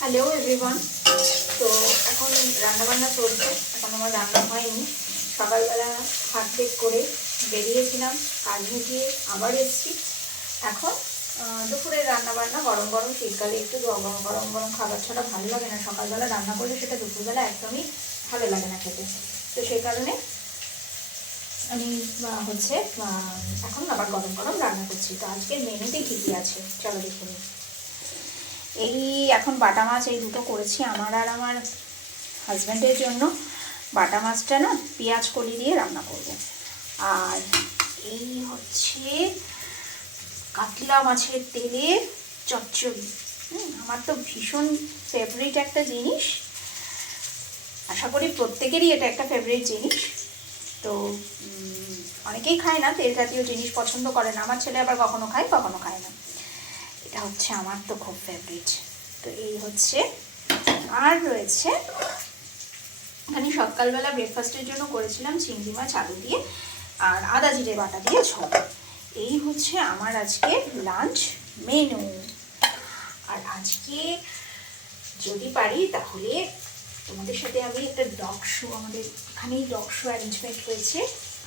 Hello everyone. তো এখন রান্নাবান্না চলছে, এখন আমার রান্না হয়নি। সকালবেলা হাত পেট করে বেরিয়েছিলাম, কাজ মিটিয়ে আবার এসেছি। এখন দুপুরের রান্নাবান্না গরম গরম, শীতকালে একটু গরম গরম গরম খাবার ছাড়া ভালো লাগে না। সকালবেলা রান্না করলে সেটা দুপুরবেলা একদমই ভালো লাগে না খেতে। তো সেই কারণে আমি এখন আবার গরম গরম রান্না করছি। তো আজকের মেনুতে কী কী আছে চলো দেখে নিই। এই এখন বাটা মাছ এই দুটো করেছি আমার আর আমার হাজব্যান্ডের জন্য। বাটা মাছটা না পেঁয়াজ কলি দিয়ে রান্না করব। আর এই হচ্ছে কাতলা মাছের তেলের চচ্চড়ি। আমার তো ভীষণ ফেভারিট একটা জিনিস, আশা করি প্রত্যেকেরই এটা একটা ফেভারিট জিনিস। তো অনেকেই খায় না, তেল জাতীয় জিনিস পছন্দ করে না। আমার ছেলে আবার কখনো খায় কখনো খায় না। এটা হচ্ছে আমার তো খুব ফেভারিট। তো এই হচ্ছে, আর রয়েছে এখানে সকালবেলা ব্রেকফাস্টের জন্য করেছিলাম চিংড়ি মাছ আলু দিয়ে আর আদা জিরে বাটা দিয়ে ঝোল। এই হচ্ছে আমার আজকে লাঞ্চ মেনু। আর আজকে যদি পারি তাহলে তোমাদের সাথে আমি একটা ডগ শো, আমাদের এখানেই ডগ শো অ্যারেঞ্জমেন্ট হয়েছে,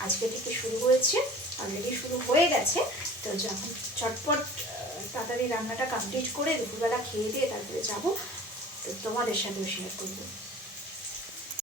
আজকে থেকে শুরু হয়েছে, অলরেডি শুরু হয়ে গেছে। তো যখন চটপট তাড়াতাড়ি রান্নাটা কমপ্লিট করে দুপুরবেলা খেয়ে দিয়ে তারপরে যাবো, তো তোমাদের সাথেও শেয়ার করবো।